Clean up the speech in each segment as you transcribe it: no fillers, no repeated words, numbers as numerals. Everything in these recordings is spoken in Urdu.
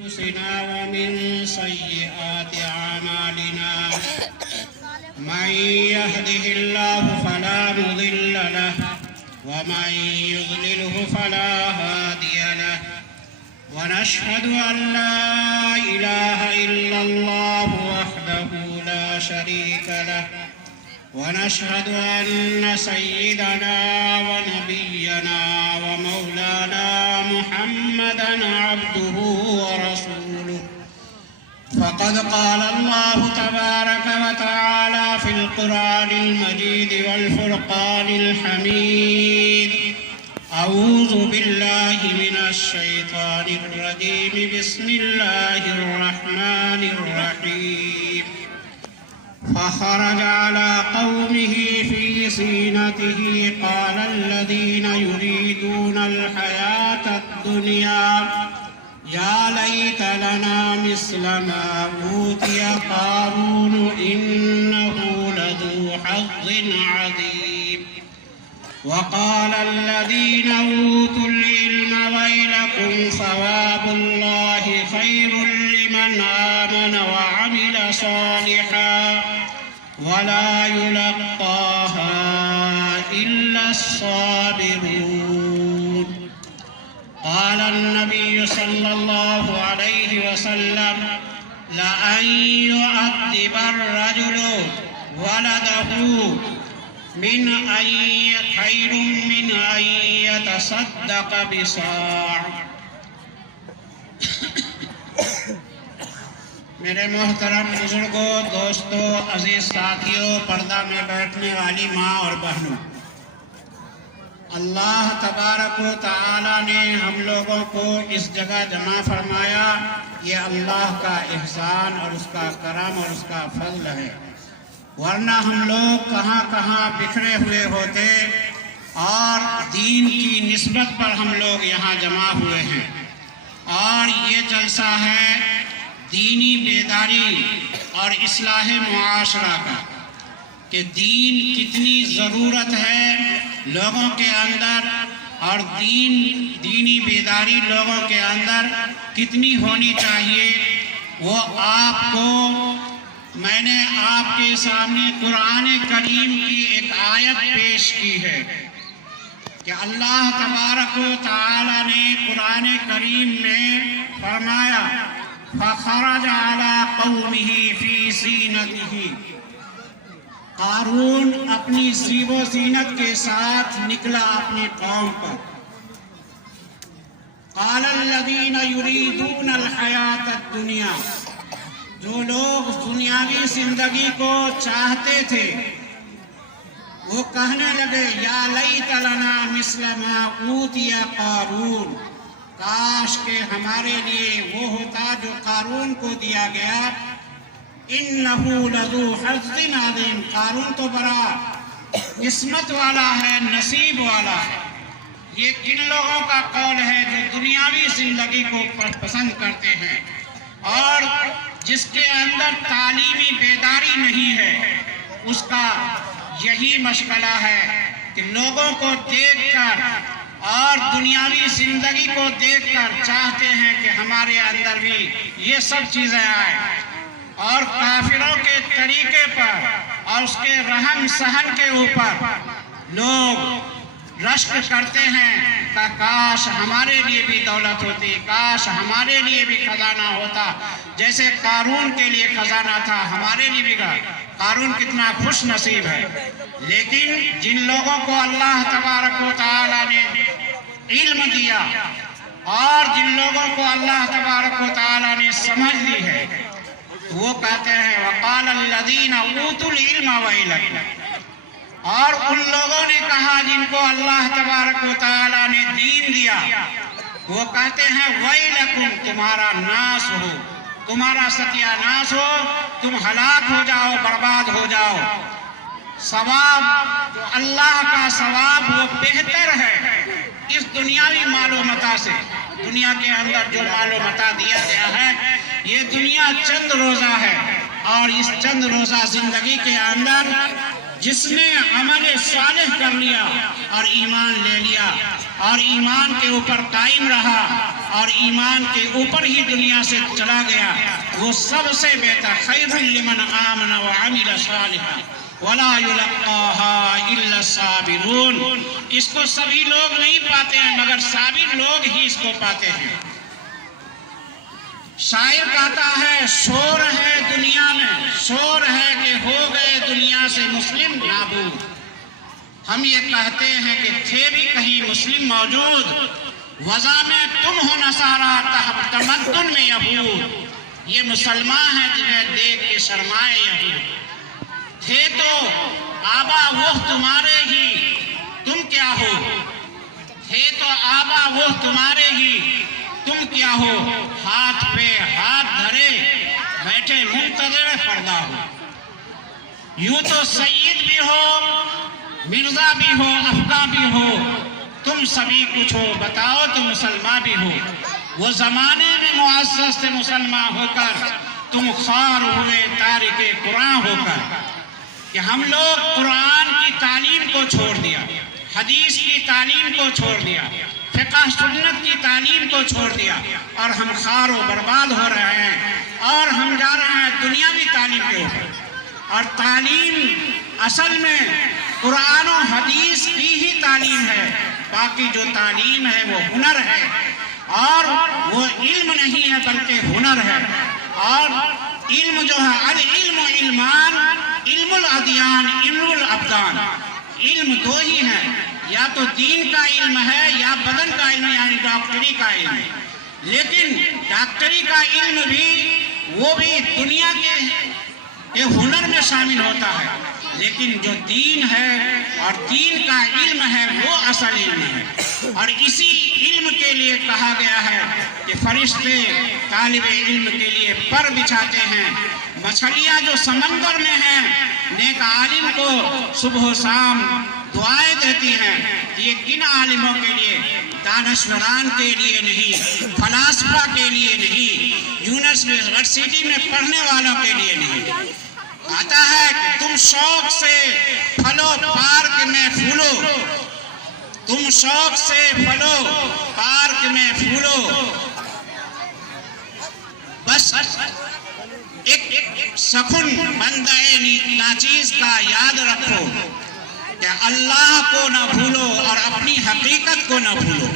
أنفسنا ومن سيئات أعمالنا من يهده الله فلا مضل له ومن يضلله فلا هادي له ونشهد أن لا إله إلا الله وحده لا شريك له ونشهد أن سيدنا ونبينا ومولانا محمدًا عبده ورسوله فقد قال الله تبارك وتعالى في القرآن المجيد والفرقان الحميد أعوذ بالله من الشيطان الرجيم بسم الله الرحمن الرحيم فخرج على قومه في زينته قال الذين يريدون الحياة الدنيا يا ليت لنا مثل ما أوتي قارون إنه لذو حظ عظيم وقال الذين أوتوا العلم ويلكم ثواب الله خير لمن آمن وعمل صالحا ولا يلقاها إلا الصابرون قال النبي صلى الله عليه وسلم لأن يؤدب الرجل ولده خير من أن يتصدق بصاع میرے محترم بزرگوں، دوستوں، عزیز ساتھیوں، پردہ میں بیٹھنے والی ماں اور بہنوں، اللہ تبارک و تعالی نے ہم لوگوں کو اس جگہ جمع فرمایا، یہ اللہ کا احسان اور اس کا کرم اور اس کا فضل ہے، ورنہ ہم لوگ کہاں کہاں بکھرے ہوئے ہوتے اور دین کی نسبت پر ہم لوگ یہاں جمع ہوئے ہیں، اور یہ جلسہ ہے دینی بیداری اور اصلاح معاشرہ کا، کہ دین کتنی ضرورت ہے لوگوں کے اندر اور دینی بیداری لوگوں کے اندر کتنی ہونی چاہیے، وہ آپ کو میں نے آپ کے سامنے قرآن کریم کی ایک آیت پیش کی ہے کہ اللہ تبارک و تعالی نے قرآن کریم میں فرمایا فخرج على قومه في زینته، قارون اپنی زیب و زینت کے ساتھ نکلا اپنی قوم پر، قال الذين يريدون الحياة الدنيا، جو لوگ دنیاوی زندگی کو چاہتے تھے وہ کہنے لگے یا لیت لنا مثل ما اوتی قارون، کاش کہ ہمارے لیے وہ ہوتا جو قارون کو دیا گیا، انہ لذو حظ عظیم، قارون تو بڑا قسمت والا ہے، نصیب والا ہے۔ یہ کن لوگوں کا قول ہے جو دنیاوی زندگی کو پسند کرتے ہیں اور جس کے اندر تعلیمی بیداری نہیں ہے، اس کا یہی مشغلہ ہے کہ لوگوں کو دیکھ کر اور دنیاوی زندگی کو دیکھ کر چاہتے ہیں کہ ہمارے اندر بھی یہ سب چیزیں آئیں، اور کافروں کے طریقے پر اور اس کے رحم سہن کے اوپر لوگ رشک کرتے ہیں کہ کاش ہمارے لیے بھی دولت ہوتی، کاش ہمارے لیے بھی خزانہ ہوتا، جیسے قارون کے لیے خزانہ تھا ہمارے لیے بھی۔ قارون کتنا خوش نصیب ہے، لیکن جن لوگوں کو اللہ تبارک و تعالی نے علم دیا اور جن لوگوں کو اللہ تبارک و تعالی نے سمجھ لی ہے، وہ کہتے ہیں وقال الذین اوتوا العلم ویلکم، اور ان لوگوں نے کہا جن کو اللہ تبارک و تعالی نے دین دیا، وہ کہتے ہیں ویلکم، تمہارا ناس ہو، تمہارا ستیہ ناس ہو، تم ہلاک ہو جاؤ، برباد ہو جاؤ۔ ثواب جو اللہ کا ثواب وہ بہتر ہے اس دنیاوی مال و متاع سے۔ دنیا کے اندر جو مال و متاع دیا گیا ہے، یہ دنیا چند روزہ ہے، اور اس چند روزہ زندگی کے اندر جس نے عمل صالح کر لیا اور ایمان لے لیا اور ایمان کے اوپر قائم رہا اور ایمان کے اوپر ہی دنیا سے چلا گیا وہ سب سے بہتر خیر لمن آمن وعمل صالحا ولا يلقاها الا الصابرون. اس کو سبھی لوگ نہیں پاتے ہیں مگر صابر لوگ ہی اس کو پاتے ہیں. شاعر کہتا ہے شور ہے دنیا میں، شور ہے کہ ہو گئے دنیا سے مسلم نابود. ہم یہ کہتے ہیں کہ تھے بھی کہیں مسلم موجود، وضع میں تم ہو نصارا تمدن میں یہود. یہ مسلمان ہیں جنہیں دیکھ کے شرمائے یہود. تھے تو آبا وہ تمہارے ہی تم کیا ہو، تھے تو آبا وہ تمہارے ہی تم کیا ہو. ہاتھ پہ ہاتھ دھرے بیٹھے منتظر پردہ ہو. یوں تو سید بھی ہو مرزا بھی ہو افقہ بھی ہو، تم سبھی کچھ ہو بتاؤ تو مسلمان بھی ہو. وہ زمانے میں معزز سے مسلمان ہو کر تم خوار ہوئے تارک قرآن ہو کر. کہ ہم لوگ قرآن کی تعلیم کو چھوڑ دیا، حدیث کی تعلیم کو چھوڑ دیا، فقہ سنت کی تعلیم کو چھوڑ دیا اور ہم خوار و برباد ہو رہے ہیں اور ہم جا رہے ہیں دنیاوی تعلیم کے اوپر. اور تعلیم اصل میں قرآن و حدیث کی ہی تعلیم ہے. باقی جو تعلیم ہے وہ ہنر ہے اور وہ علم نہیں ہے بلکہ ہنر ہے. اور علم جو ہے العلم علمان، علم الادیان علم الابدان. علم دو ہی ہیں، یا تو دین کا علم ہے یا بدن کا علم یعنی ڈاکٹری کا علم. لیکن ڈاکٹری کا علم بھی وہ بھی دنیا کے ہنر میں شامل ہوتا ہے، لیکن جو دین ہے اور دین کا علم ہے وہ اصل علم ہے. اور اسی علم کے لیے کہا گیا ہے کہ فرشتے طالب علم کے لیے پر بچھاتے ہیں. مچھلیاں جو سمندر میں ہیں نیک عالم کو صبح و شام دعائیں دیتی ہیں. یہ کن عالموں کے لیے؟ دانشوران کے لیے نہیں، فلاسفہ کے لیے نہیں، یونیورسٹی میں پڑھنے والوں کے لیے نہیں. آتا ہے کہ تم شوق سے پھلو پارک میں پھولو، تم شوق سے پھلو پارک میں پھولو. بس ایک سخن بندہ ناچیز کا یاد رکھو کہ اللہ کو نہ بھولو اور اپنی حقیقت کو نہ بھولو.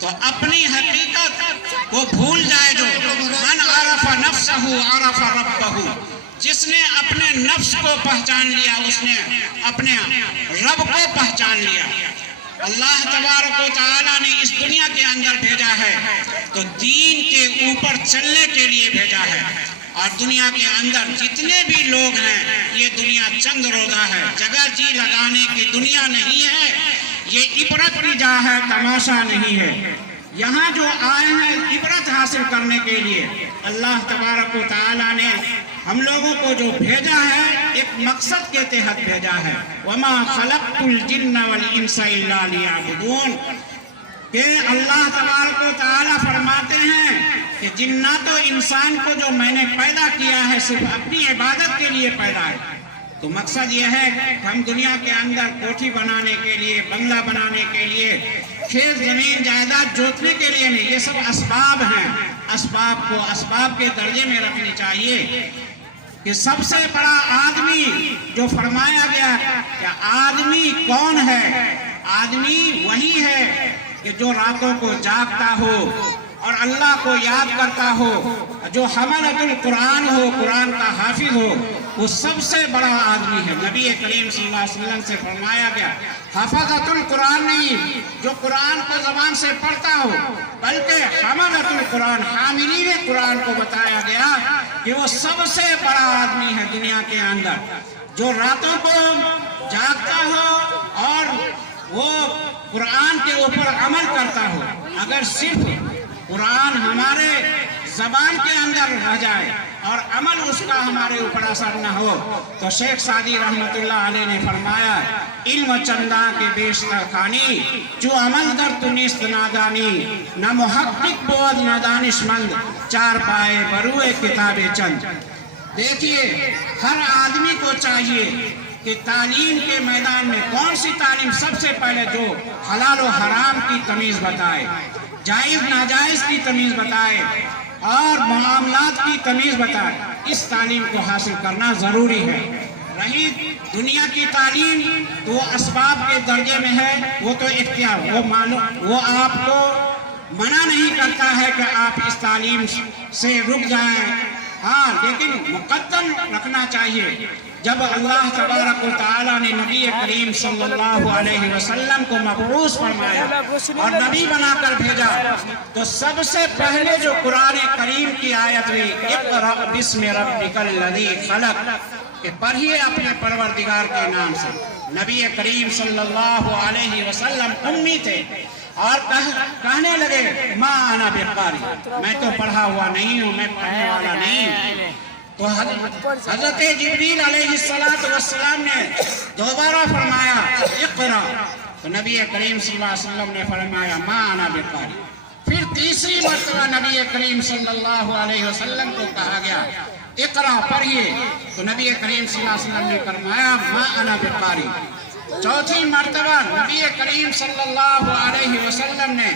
تو اپنی حقیقت کو بھول جائے جو من عرف نفسہ عرف ربہ. جس نے اپنے نفس کو پہچان لیا اس نے اپنے رب کو پہچان لیا. اللہ تبارک و تعالیٰ نے اس دنیا کے اندر بھیجا ہے تو دین کے اوپر چلنے کے لیے بھیجا ہے. اور دنیا کے اندر جتنے بھی لوگ ہیں یہ دنیا چند روزہ ہے، جگہ جی لگانے کی دنیا نہیں ہے. یہ عبرت کی جا ہے، تماشا نہیں ہے. یہاں جو آئے ہیں عبرت حاصل کرنے کے لیے اللہ تبارک و تعالیٰ نے ہم لوگوں کو جو بھیجا ہے ایک مقصد کے تحت بھیجا ہے. وَمَا خَلَقْتُ الْجِنَّ وَالْإِنسَ إِلَّا لِيَعْبُدُونَ. کہ اللہ تبارک و تعالیٰ فرماتے ہیں کہ جنات و انسان کو جو میں نے پیدا کیا ہے صرف اپنی عبادت کے لیے پیدا ہے. تو مقصد یہ ہے کہ ہم دنیا کے اندر کوٹھی بنانے کے لیے، بنگلہ بنانے کے لیے، کھیت زمین جائیداد جوتنے کے لیے نہیں. یہ سب اسباب ہیں. اسباب کو اسباب کے درجے میں رکھنی چاہیے. کہ سب سے بڑا آدمی جو فرمایا گیا کہ آدمی کون ہے؟ آدمی وہی ہے کہ جو راتوں کو جاگتا ہو اور اللہ کو یاد کرتا ہو، جو حملۃ القرآن ہو، قرآن کا حافظ ہو، وہ سب سے بڑا آدمی ہے. نبی کریم صلی اللہ علیہ وسلم سے فرمایا گیا حفظۃ القرآن نہیں جو قرآن کو زبان سے پڑھتا ہو، بلکہ حملۃ القرآن حاملین قرآن کو بتایا گیا کہ وہ سب سے بڑا آدمی ہے دنیا کے اندر جو راتوں کو جاگتا ہو اور وہ قرآن کے اوپر عمل کرتا ہو. اگر صرف قرآن ہمارے زبان کے اندر رہ جائے اور عمل اس کا ہمارے اوپر اثر نہ ہو تو شیخ سعدی رحمت اللہ علیہ نے فرمایا علم چنداں کے بیشتر خانی جو عمل در تو نیست نادانی نہ محقق بود نہ دانش مند چار پائے بروئے کتاب چند. دیکھیے ہر آدمی کو چاہیے کہ تعلیم کے میدان میں کون سی تعلیم سب سے پہلے جو حلال و حرام کی تمیز بتائے. جائز ناجائز کی تمیز بتائے اور معاملات کی تمیز بتائے، اس تعلیم کو حاصل کرنا ضروری ہے۔ رہی دنیا کی تعلیم تو وہ اسباب کے درجے میں ہے، وہ تو اختیار، وہ آپ کو منع نہیں کرتا ہے کہ آپ اس تعلیم سے رک جائیں، ہاں لیکن مقدم رکھنا چاہیے۔ جب اللہ تبارک و تعالیٰ نے نبی کریم صلی اللہ علیہ وسلم کو مبعوث فرمایا اور نبی بنا کر بھیجا تو سب سے پہلے جو قرآن کریم کی آیت ہوئی اقرأ بسم ربک الذی خلق، کہ پڑھیے اپنے پروردگار کے نام سے۔ نبی کریم صلی اللہ علیہ وسلم امی تھے اور کہنے لگے ما انا بقاری، میں تو پڑھا ہوا نہیں ہوں، میں پڑھنے والا نہیں ہوں۔ تو حضرت جبریل علیہ السلام نے دوبارہ فرمایا اقرا، تو نبی کریم صلی اللہ علیہ وسلم نے فرمایا ما انا بقاری۔ پھر تیسری مرتبہ نبی کریم صلی اللہ علیہ وسلم کو کہا گیا اقرا پڑھیے، تو نبی کریم صلی اللہ علیہ وسلم نے فرمایا ما انا بقاری۔ چوتھی مرتبہ نبی کریم صلی اللہ علیہ وسلم نے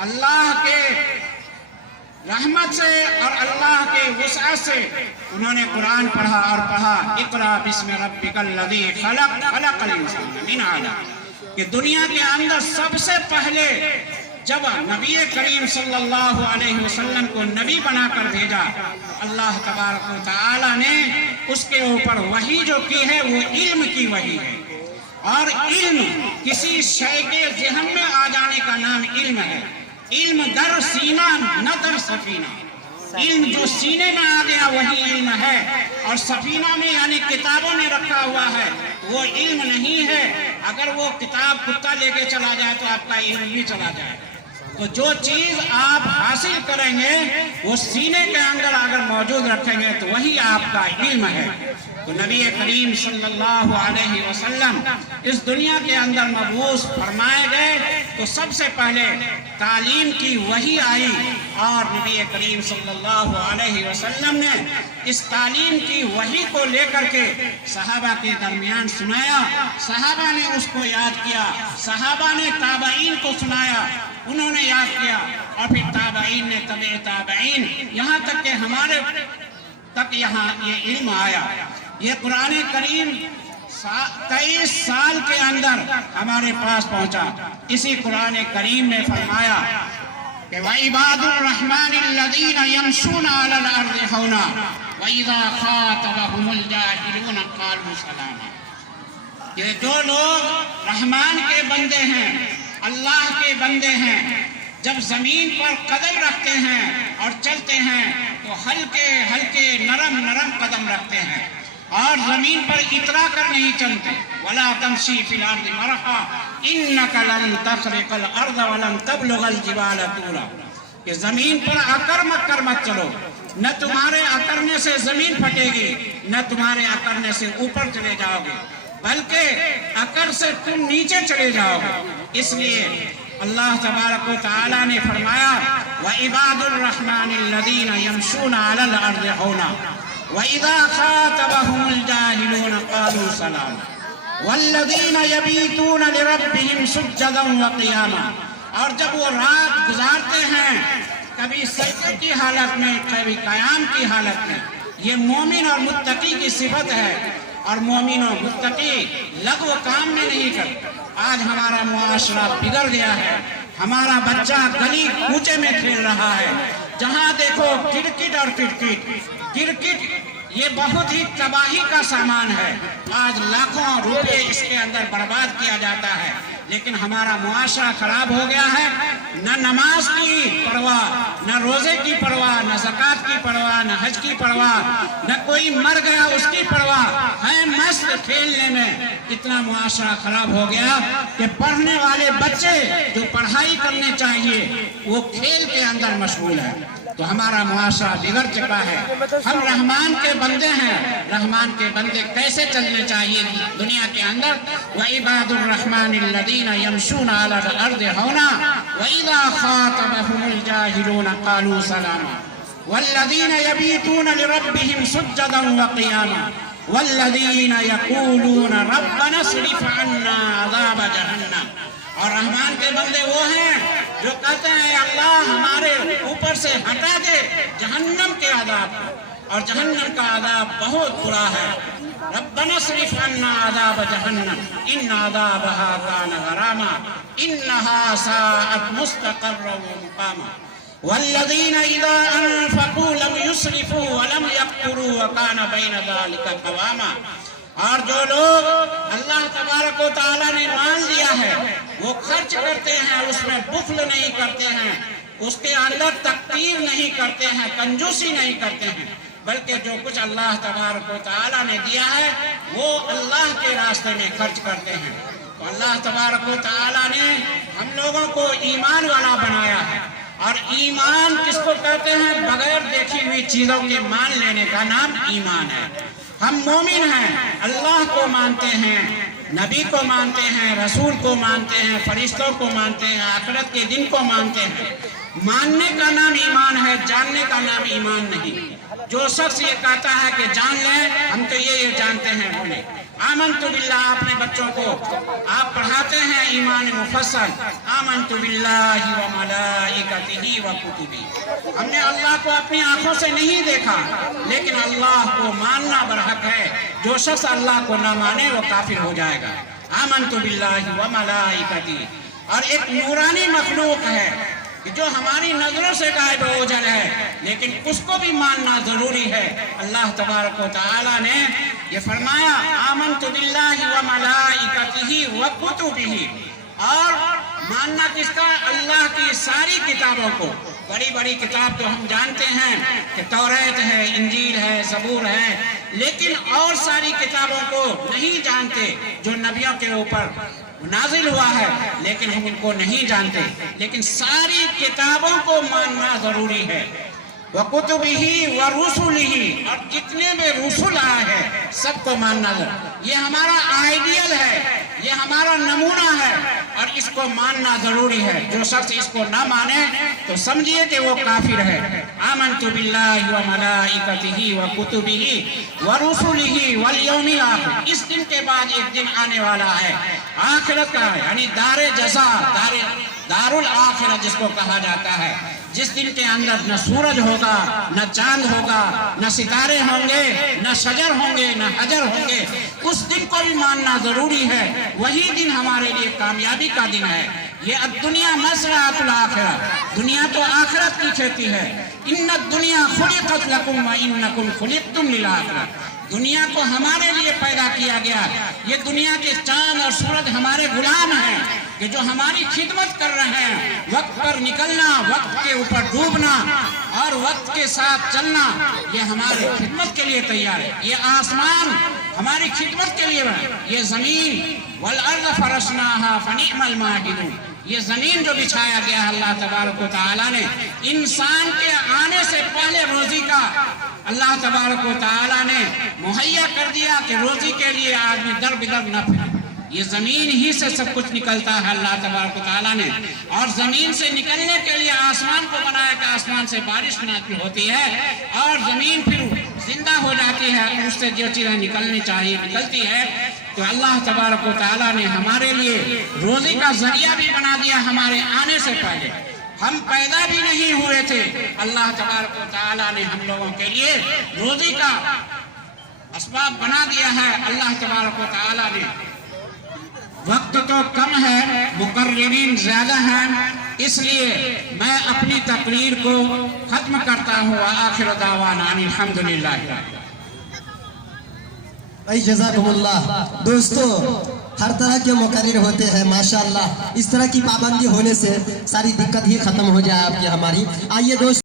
اللہ کے رحمت سے اور اللہ کے وسعت سے انہوں نے قرآن پڑھا اور کہا اقرأ بسم ربک الذی خلق خلق الانسان من علق، کہ دنیا کے اندر سب سے پہلے جب نبی کریم صلی اللہ علیہ وسلم کو نبی بنا کر بھیجا، اللہ تبارک و تعالی نے اس کے اوپر وحی جو کی ہے وہ علم کی وحی ہے، اور علم کسی شے کے ذہن میں آ جانے کا نام علم ہے۔ علم در سینہ نہ در سفینہ، علم جو سینے میں آ گیا وہی علم ہے، اور سفینہ میں یعنی کتابوں میں رکھا ہوا ہے وہ علم نہیں ہے۔ اگر وہ کتاب کتا لے کے چلا جائے تو آپ کا علم بھی چلا جائے۔ تو جو چیز آپ حاصل کریں گے وہ سینے کے اندر اگر موجود رکھیں گے تو وہی آپ کا علم ہے۔ تو نبی کریم صلی اللہ علیہ وسلم اس دنیا کے اندر مبعوث فرمائے گئے تو سب سے پہلے تعلیم کی وحی آئی، اور نبی کریم صلی اللہ علیہ وسلم نے اس تعلیم کی وحی کو لے کر کے صحابہ کے درمیان سنایا، صحابہ نے اس کو یاد کیا، صحابہ نے تابعین کو سنایا، انہوں نے یاد کیا، اور پھر تابعین نے تبع تابعین، یہاں تک کہ ہمارے تک یہاں یہ علم آیا۔ یہ قرآن کریم 23 سال کے اندر ہمارے پاس پہنچا۔ اسی قرآن کریم میں فرمایا کہ وَعِبَادُ الرَّحْمَنِ الَّذِينَ يَمْشُونَ عَلَى الْأَرْضِ هَوْنًا وَإِذَا خَاطَبَهُمُ الْجَاهِلُونَ قَالُوا سَلَامًا، کہ جو لوگ رحمان کے بندے ہیں، اللہ کے بندے ہیں، جب زمین پر قدم رکھتے ہیں اور چلتے ہیں تو ہلکے ہلکے نرم نرم قدم رکھتے ہیں، اور زمین پر اترا کر نہیں چلتے۔ وَلَا تَمْشِي فِي الْأَرْضِ مَرَحًا إِنَّكَ لَن تَخْرِقَ الْأَرْضَ وَلَن تَبْلُغَ الْجِبَالَ طُولًا، کہ زمین پر اکر مت چلو، نہ تمہارے اکرنے سے زمین پھٹے گی، نہ تمہارے اکرنے سے اوپر چلے جاؤ گے، بلکہ اکر سے تم نیچے چلے جاؤ گے۔ اس لیے اللہ تبارک و تعالی نے فرمایا وَعِبَادُ الرَّحْمَنِ الَّذِينَ يَمْشُونَ عَلَى الْأَرْضِ هَوْنًا وَإِذَا خَاطَبَهُمُ الْجَاهِلُونَ قَالُوا سَلَامًا وَالَّذِينَ يَبِيتُونَ لِرَبِّهِمْ سُجَّدًا وَقِيَامًا، اور جب وہ رات گزارتے ہیں کبھی سجدے کی حالت میں کبھی قیام کی حالت میں، یہ مومن اور متقی کی صفت ہے، اور مومن اور متقی لغو کام میں نہیں کرتے۔ آج ہمارا معاشرہ بگڑ گیا ہے، ہمارا بچہ گلی کوچے میں کھیل رہا ہے، جہاں دیکھو کرکٹ اور کرکٹ یہ بہت ہی تباہی کا سامان ہے۔ آج لاکھوں روپے اس کے اندر برباد کیا جاتا ہے، لیکن ہمارا معاشرہ خراب ہو گیا ہے، نہ نماز کی پرواہ، نہ روزے کی پرواہ، نہ زکوٰۃ کی پرواہ، نہ حج کی پرواہ، نہ کوئی مر گیا اس کی پرواہ ہے، مست کھیلنے میں۔ اتنا معاشرہ خراب ہو گیا کہ پڑھنے والے بچے جو پڑھائی کرنے چاہیے وہ کھیل کے اندر مشغول ہے۔ تو ہمارا معاشرہ بگڑ چکا ہے۔ ہم رحمان کے بندے ہیں، رحمان کے بندے کیسے چلنے چاہیے دنیا کے اندر؟ وَعِبَادُ الرَّحْمَنِ الَّذِينَ يَمْشُونَ عَلَى الْأَرْضِ هَوْنًا وَإِذَا خَاطَبَهُمُ الْجَاهِلُونَ قَالُوا سَلَامًا وَالَّذِينَ يَبِيتُونَ لِرَبِّهِمْ سُجَّدًا وَقِيَامًا وَالَّذِينَ يَقُولُونَ رَبَّنَا اصْرِفْ عَنَّا عَذَابَ جَهَنَّمَ، اور رحمان کے بندے وہ ہیں جو کہتے ہیں اللہ ہمارے اوپر سے ہٹا دے جہنم کے عذاب کو، اور جہنم کا عذاب بہت برا ہے۔ ربنا اصرف عنا عذاب جہنم ان عذابها کان غراما انها ساءت مستقرا ومقاما والذین اذا انفقوا لم يسرفوا ولم يقتروا وكان بین ذلك قواما۔ اور جو لوگ اللہ تبارک و تعالیٰ نے مان لیا ہے وہ خرچ کرتے ہیں، اس میں بخل نہیں کرتے ہیں، اس کے اندر تقتیر نہیں کرتے ہیں، کنجوسی نہیں کرتے ہیں، بلکہ جو کچھ اللہ تبارک و تعالیٰ نے دیا ہے وہ اللہ کے راستے میں خرچ کرتے ہیں۔ تو اللہ تبارک و تعالیٰ نے ہم لوگوں کو ایمان والا بنایا ہے، اور ایمان کس کو کہتے ہیں؟ بغیر دیکھی ہوئی چیزوں کے مان لینے کا نام ایمان ہے۔ ہم مومن ہیں، اللہ کو مانتے ہیں، نبی کو مانتے ہیں، رسول کو مانتے ہیں، فرشتوں کو مانتے ہیں، آخرت کے دن کو مانتے ہیں۔ ماننے کا نام ایمان ہے، جاننے کا نام ایمان نہیں۔ جو شخص یہ کہتا ہے کہ جان لیں، ہم تو یہ جانتے ہیں، بولے آمنت باللہ، اپنے بچوں کو آپ پڑھاتے ہیں ایمان مفصل، آمنت باللہ و ملائکتہ و کتبہ۔ ہم نے اللہ کو اپنی آنکھوں سے نہیں دیکھا، لیکن اللہ کو ماننا برحق ہے۔ جو شخص اللہ کو نہ مانے وہ کافر ہو جائے گا۔ آمنت باللہ و ملائکتہ، اور ایک نورانی مخلوق ہے کہ جو ہماری نظروں سے غائب و اوجھل ہے، لیکن اس کو بھی ماننا ضروری ہے۔ اللہ تبارک و تعالیٰ نے یہ فرمایا آمنت باللہ و ملائکتہ و کتبہ، اور ماننا کس کا؟ اللہ کی ساری کتابوں کو۔ بڑی بڑی کتاب تو ہم جانتے ہیں کہ توریت ہے، انجیل ہے، زبور ہے، لیکن اور ساری کتابوں کو نہیں جانتے جو نبیوں کے اوپر نازل ہوا ہے، لیکن ہم ان کو نہیں جانتے، لیکن ساری کتابوں کو ماننا ضروری ہے۔ وَكُتُبِهِ وَرُسُلِهِ، اور جتنے بھی رسول آئے ہیں سب کو ماننا ضروری۔ یہ ہمارا آئیڈیل ہے، یہ ہمارا نمونہ ہے، اور اس کو ماننا ضروری ہے۔ جو شخص اس کو نہ مانے تو سمجھیے کہ وہ کافر ہے۔ آمنت باللہ و ملائکتہ و کتبہ و رسلہ والیوم الآخر، اس دن کے بعد ایک دن آنے والا ہے آخرت کا، یعنی دار جزا، دار الآخرہ جس کو کہا جاتا ہے، جس دن کے اندر نہ سورج ہوگا، نہ چاند ہوگا، نہ ستارے ہوں گے، نہ شجر ہوں گے، نہ حجر ہوں گے۔ اس دن کو بھی ماننا ضروری ہے۔ وہی دن ہمارے لیے کامیابی کا دن ہے۔ یہ الدنیا مزرعۃ الآخرہ، دنیا تو آخرت کی کھیتی ہے۔ ان الدنیا خلقت لکم وانکم خلقتم للآخرہ، دنیا کو ہمارے لیے پیدا کیا گیا۔ یہ دنیا کے چاند اور سورج ہمارے غلام ہیں کہ جو ہماری خدمت کر رہے ہیں۔ وقت پر نکلنا، وقت کے اوپر ڈوبنا اور وقت کے ساتھ چلنا، یہ ہماری خدمت کے لیے تیار ہے۔ یہ آسمان ہماری خدمت کے لیے ہے، یہ زمین والارض فرشناہا فنعم الماہدون، یہ زمین جو بچھایا گیا ہے اللہ تبارک و تعالیٰ نے انسان کے آنے سے پہلے روزی کا اللہ تبارک و تعالیٰ نے مہیا کر دیا کہ روزی کے لیے آدمی در بدر نہ پھرے۔ یہ زمین ہی سے سب کچھ نکلتا ہے اللہ تبارک و تعالیٰ نے، اور زمین سے نکلنے کے لیے آسمان کو بنایا کہ آسمان سے بارش نازل ہوتی ہے، اور زمین پھر زندہ ہو جاتی ہے، اس سے جو چیزیں نکلنی چاہیے نکلتی ہے۔ تو اللہ تبارک و تعالیٰ نے ہمارے لیے روزی کا ذریعہ بھی بنا دیا ہمارے آنے سے پہلے۔ ہم پیدا بھی نہیں ہوئے تھے، اللہ تبارک و تعالیٰ نے ہم لوگوں کے لیے روزی کا اسباب بنا دیا ہے۔ اللہ تبارک و تعالیٰ نے، وقت تو کم ہے، مقررین زیادہ ہیں، اس لیے میں اپنی تقریر کو ختم کرتا ہوں۔ آخر دعوانا ان الحمدللہ۔ بھائی جزاکم اللہ۔ دوستو، ہر طرح کے مقرر ہوتے ہیں ماشاءاللہ، اس طرح کی پابندی ہونے سے ساری دقت ہی ختم ہو جائے آپ کی ہماری۔ آئیے دوست